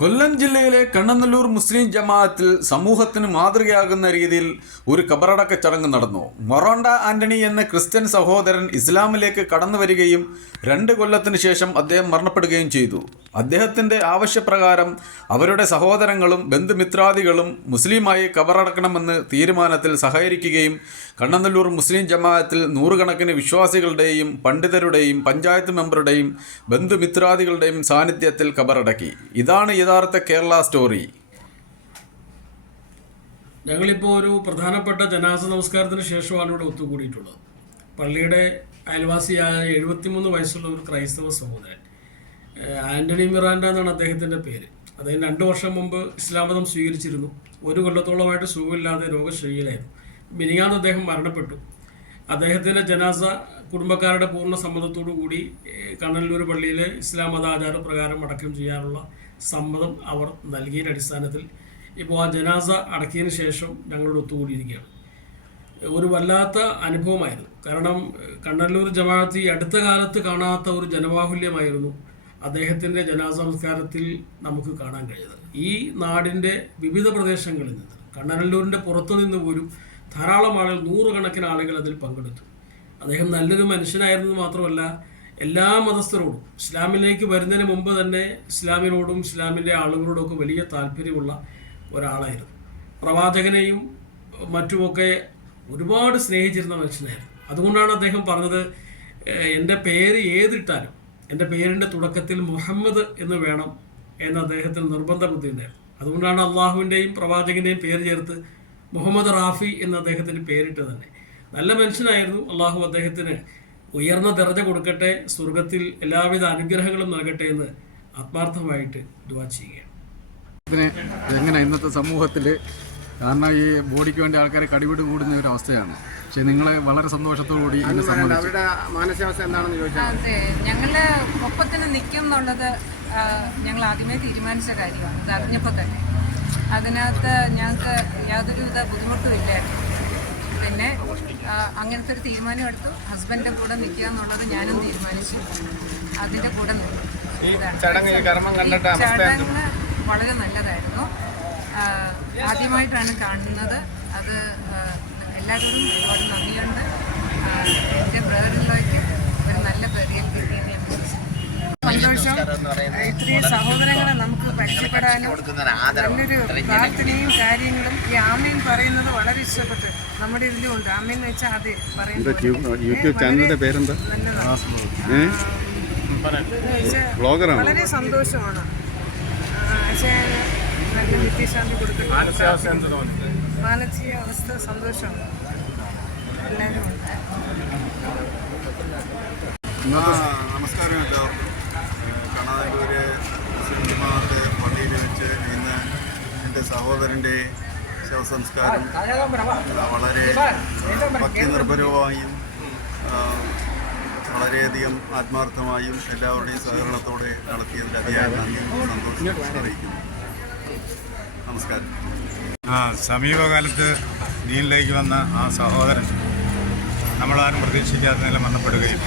കൊല്ലം ജില്ലയിലെ കണ്ണനല്ലൂർ മുസ്ലിം ജമാഅത്തിൽ സമൂഹത്തിന് മാതൃകയാകുന്ന രീതിയിൽ ഒരു കബറടക്ക ചടങ്ങ് നടന്നു. മൊറോണ്ട ആന്റണി എന്ന ക്രിസ്ത്യൻ സഹോദരൻ ഇസ്ലാമിലേക്ക് കടന്നു വരികയും രണ്ട് കൊല്ലത്തിനു ശേഷം അദ്ദേഹം മരണപ്പെടുകയും ചെയ്തു. അദ്ദേഹത്തിന്റെ ആവശ്യപ്രകാരം അവരുടെ സഹോദരങ്ങളും ബന്ധുമിത്രാദികളും മുസ്ലിമായി കബറടക്കണമെന്ന് തീരുമാനത്തിൽ സഹകരിക്കുകയും കണ്ണനല്ലൂർ മുസ്ലിം ജമാഅത്തിൽ നൂറുകണക്കിന് വിശ്വാസികളുടെയും പണ്ഡിതരുടെയും പഞ്ചായത്ത് മെമ്പറുടെയും ബന്ധുമിത്രാദികളുടെയും സാന്നിധ്യത്തിൽ കബറടക്കി. ഇതാണ് യഥാർത്ഥ കേരള സ്റ്റോറി. ഞങ്ങളിപ്പോൾ ഒരു പ്രധാനപ്പെട്ട ജനാസ നമസ്കാരത്തിന് ശേഷമാണ് ഇവിടെ ഒത്തുകൂടിയിട്ടുള്ളത്. പള്ളിയുടെ അയൽവാസിയായ എഴുപത്തിമൂന്ന് വയസ്സുള്ള ഒരു ക്രൈസ്തവ സഹോദരൻ. ആന്റണി മിറാൻഡ എന്നാണ് അദ്ദേഹത്തിന്റെ പേര്. അദ്ദേഹം രണ്ട് വർഷം മുമ്പ് ഇസ്ലാമതം സ്വീകരിച്ചിരുന്നു. ഒരു കൊല്ലത്തോളമായിട്ട് സുഖമില്ലാതെ രോഗശൈലിയിലായിരുന്നു മിനിങ്ങാന്ന് അദ്ദേഹം മരണപ്പെട്ടു. അദ്ദേഹത്തിന്റെ ജനാസ കുടുംബക്കാരുടെ പൂർണ സമ്മതത്തോടു കൂടി കണ്ണല്ലൂർ പള്ളിയിൽ ഇസ്ലാം മതാചാര പ്രകാരം അടക്കം ചെയ്യാനുള്ള സമ്മതം അവർ നൽകിയതിന്റെ അടിസ്ഥാനത്തിൽ ഇപ്പോൾ ആ ജനാസ അടക്കിയതിന് ശേഷം ഞങ്ങളോട് ഒത്തുകൂടിയിരിക്കുകയാണ്. ഒരു വല്ലാത്ത അനുഭവമായിരുന്നു. കാരണം കണ്ണല്ലൂർ ജമാഅത്ത് ഈ അടുത്ത കാലത്ത് കാണാത്ത ഒരു ജനബാഹുല്യമായിരുന്നു അദ്ദേഹത്തിന്റെ ജനാസംസ്കാരത്തിൽ നമുക്ക് കാണാൻ കഴിയുന്നത്. ഈ നാടിന്റെ വിവിധ പ്രദേശങ്ങളിൽ നിന്ന് കണ്ണനല്ലൂരിന്റെ പുറത്തു നിന്ന് പോലും ധാരാളം ആളുകൾ നൂറുകണക്കിന് ആളുകൾ അതിൽ പങ്കെടുത്തു. അദ്ദേഹം നല്ലൊരു മനുഷ്യനായിരുന്നു മാത്രമല്ല എല്ലാ മതസ്ഥരോടും ഇസ്ലാമിലേക്ക് വരുന്നതിന് മുമ്പ് തന്നെ ഇസ്ലാമിനോടും ഇസ്ലാമിന്റെ ആളുകളോടും ഒക്കെ വലിയ താല്പര്യമുള്ള ഒരാളായിരുന്നു. പ്രവാചകനെയും മറ്റുമൊക്കെ ഒരുപാട് സ്നേഹിച്ചിരുന്ന മനുഷ്യനായിരുന്നു. അതുകൊണ്ടാണ് അദ്ദേഹം പറഞ്ഞത് "ഏഹ് എന്റെ പേര് ഏതിട്ടാലും എന്റെ പേരിന്റെ തുടക്കത്തിൽ മുഹമ്മദ് എന്ന് വേണം എന്ന് അദ്ദേഹത്തിന് നിർബന്ധ ബുദ്ധി അതുകൊണ്ടാണ് അള്ളാഹുവിന്റെയും പ്രവാചകന്റെയും പേര് ചേർത്ത് മുഹമ്മദ് റാഫി എന്ന് അദ്ദേഹത്തിന് പേരിട്ട് തന്നെ നല്ല മനുഷ്യനായിരുന്നു. അള്ളാഹു അദ്ദേഹത്തിന് ഉയർന്ന ദർജ കൊടുക്കട്ടെ സ്വർഗത്തിൽ എല്ലാവിധ അനുഗ്രഹങ്ങളും നൽകട്ടെ എന്ന് ആത്മാർത്ഥമായിട്ട് ദുവാ ചെയ്യുകയാണ്. എങ്ങനെ ഇന്നത്തെ സമൂഹത്തിൽ കാരണം ഈ ബോഡിക്ക് വേണ്ടി ആൾക്കാരെ കടിപിടി കൂടുന്ന ഒരു അവസ്ഥയാണ്. പക്ഷെ നിങ്ങളെ വളരെ സന്തോഷത്തോടുകൂടി കൂടി സമ്മതിച്ചു അവരുടെ മാനസികാവസ്ഥ എന്താണെന്ന് ചോദിച്ചാൽ അതെ ഞങ്ങൾ ഒപ്പത്തിന് നിൽക്കും എന്നുള്ളത് ഞങ്ങൾ ആദ്യമേ തീരുമാനിച്ച കാര്യമാണ്. ഇത് അറിഞ്ഞപ്പോൾ തന്നെ. അതിനകത്ത് ഞങ്ങൾക്ക് യാതൊരുവിധ ബുദ്ധിമുട്ടും ഇല്ലായിരുന്നു പിന്നെ ആ, അങ്ങനത്തെ ഒരു തീരുമാനം എടുത്തു. ഹസ്ബൻഡിന്റെ കൂടെ നിൽക്കുക എന്നുള്ളത് ഞാനും തീരുമാനിച്ചു. അതിന്റെ കൂടെ നിന്നു. ഇതാണ്. ചടങ്ങ് ഈ കർമ്മം കണ്ടിട്ട് ഈ ചടങ്ങ് വളരെ നല്ലതായിരുന്നു. ആ, ആദ്യമായിട്ടാണ് കാണുന്നത്. അത് എല്ലാവരും എല്ലാവരോടും ഒരുപാട് നന്ദിയുണ്ട്. എന്റെ ബ്രദറിലേക്ക് ഒരു നല്ല പെരിയൽ കിട്ടിയെന്ന് ഞാൻ സന്തോഷം. ഇത്രയും സഹോദരങ്ങളെ നമുക്ക് പരിചയപ്പെടാനും നല്ലൊരു പ്രാർത്ഥനയും കാര്യങ്ങളും ഈ ആമയും പറയുന്നത് വളരെ ഇഷ്ടപ്പെട്ടു നമ്മുടെ ഇതിലും ഉണ്ട്. ആമയെന്ന് വെച്ചാൽ അതെ പറയുന്നത് യൂട്യൂബ് ചാനലിന്റെ പേരെന്താ? വളരെ സന്തോഷമാണ്. പക്ഷേ നല്ല നിത്യശാന്തി കൊടുക്കുന്നു മാനസിക അവസ്ഥ സന്തോഷമാണ്. എല്ലാവരും നമസ്കാരം എല്ലാവർക്കും. കണാനല്ലൂര് മുസ്ലിം ജമാഅത്ത് പള്ളിയിൽ വെച്ച് ഇന്ന് എന്റെ സഹോദരന്റെ ശവസംസ്കാരം വളരെ ഭക്തി നിർഭരമായും വളരെയധികം ആത്മാർത്ഥമായും എല്ലാവരുടെയും സഹകരണത്തോടെ നടത്തിയതിൽ അതിയായ നന്ദി സന്തോഷം അറിയിക്കുന്നു. നമസ്കാരം. ആ സമീപകാലത്ത് നീലിലേക്ക് വന്ന ആ സഹോദരൻ നമ്മളാരും പ്രതീക്ഷിക്കാത്ത നില മരണപ്പെടുകയും.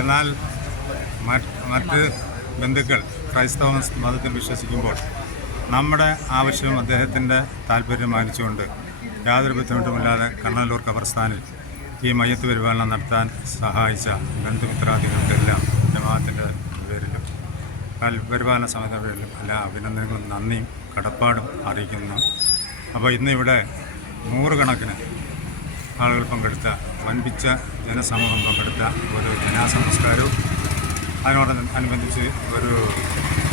എന്നാൽ മറ്റ് ബന്ധുക്കൾ ക്രൈസ്തവ മതത്തിൽ വിശ്വസിക്കുമ്പോൾ നമ്മുടെ ആവശ്യം അദ്ദേഹത്തിന്റെ താല്പര്യം മാനിച്ചുകൊണ്ട് യാതൊരു ബുദ്ധിമുട്ടുമില്ലാതെ കണ്ണല്ലൂർ ഖബർസ്ഥാനിൽ ഈ മയ്യത്ത് പരിപാലനം നടത്താൻ സഹായിച്ച ബന്ധുമിത്രാദികൾക്കെല്ലാം ജമാഅത്തിന്റെ പേരിലും പരിപാലന സമിതിയുടെ പേരിലും എല്ലാ അഭിനന്ദനങ്ങളും നന്ദിയും കടപ്പാടും അറിയിക്കുന്നു. അപ്പോൾ ഇന്നിവിടെ നൂറുകണക്കിന് ആളുകൾ പങ്കെടുത്ത വൻപിച്ച ജനസമൂഹം പങ്കെടുത്ത ഒരു ജനാസംസ്കാരവും അതിനോട് അനുബന്ധിച്ച് ഒരു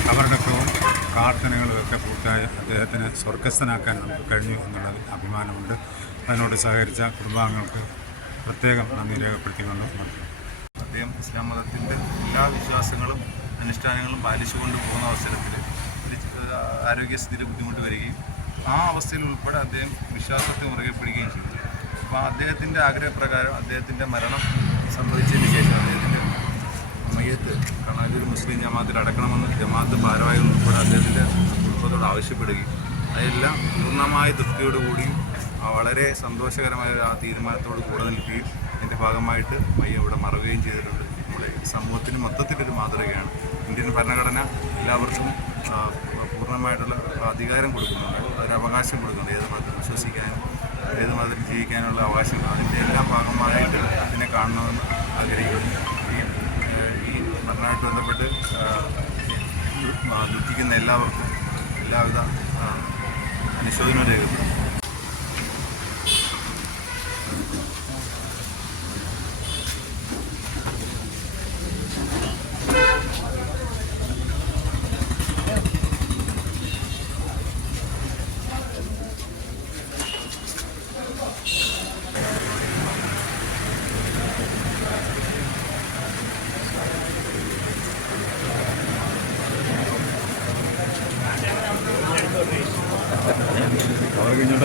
കബറടക്കവും പ്രാർത്ഥനകളും ഒക്കെ പൂർത്തിയായി അദ്ദേഹത്തിന് സ്വർഗസ്ഥനാക്കാൻ നമുക്ക് കഴിഞ്ഞു എന്നുള്ളതിൽ അഭിമാനമുണ്ട്. അതിനോട് സഹകരിച്ച കുടുംബാംഗങ്ങൾക്ക് പ്രത്യേകം നന്ദി രേഖപ്പെടുത്തിക്കൊണ്ട് അദ്ദേഹം ഇസ്ലാം മതത്തിന്റെ എല്ലാ വിശ്വാസങ്ങളും അനുഷ്ഠാനങ്ങളും പാലിച്ചുകൊണ്ട് പോകുന്ന അവസരത്തിൽ ആരോഗ്യസ്ഥിതിയിൽ ബുദ്ധിമുട്ട് വരികയും ആ അവസ്ഥയിൽ ഉൾപ്പെടെ അദ്ദേഹം വിശ്വാസത്തെ മുറുകെ പിടിക്കുകയും ചെയ്തു. അപ്പോൾ അദ്ദേഹത്തിന്റെ ആഗ്രഹപ്രകാരം അദ്ദേഹത്തിന്റെ മരണം സംഭവിച്ചതിന് ശേഷം അദ്ദേഹത്തിന്റെ മയ്യത്ത് കണാലൂർ മുസ്ലിം ജമാഅത്തിൽ അടക്കണമെന്ന് ജമാഅത്ത് ഭാരവാഹികൾ ഉൾപ്പെടെ അദ്ദേഹത്തിന്റെ കുടുംബത്തോട് ആവശ്യപ്പെടുകയും അതെല്ലാം പൂർണമായ തൃപ്തിയോടുകൂടി വളരെ സന്തോഷകരമായ ആ തീരുമാനത്തോട് കൂടെ നിൽക്കുകയും ഇതിന്റെ ഭാഗമായിട്ട് മയ്യ ഇവിടെ മറവുകയും ചെയ്തിട്ടുണ്ട്. സമൂഹത്തിന് മൊത്തത്തിലൊരു മാതൃകയാണ്. ഇന്ത്യൻ ഭരണഘടന എല്ലാവർക്കും വർഷവും പൂർണമായിട്ടുള്ള അധികാരം കൊടുക്കുന്നുണ്ട്. ഒരു അവകാശം കൊടുക്കുന്നുണ്ട്. ഏത് മതത്തിൽ വിശ്വസിക്കാനും ഏത് മതത്തിൽ ജീവിക്കാനുള്ള അവകാശം അതിന്റെ എല്ലാം ഭാഗമായിട്ട് അതിനെ കാണണമെന്ന് ആഗ്രഹിക്കുന്നു. ഈ ഭരണമായിട്ട് ബന്ധപ്പെട്ട് ദുഃഖിക്കുന്ന എല്ലാവർക്കും എല്ലാവിധ അനുശോചനം രേഖപ്പെടുത്തുന്നു.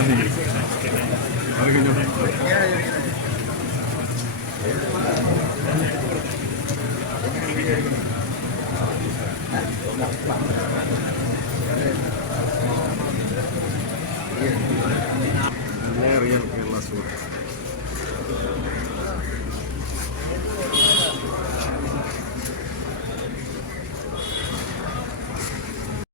അവർക്ക് ഇങ്ങോട്ടേ അവർക്ക് ഇങ്ങോട്ടേ റിയൽ കേരള സുഹൃത്ത്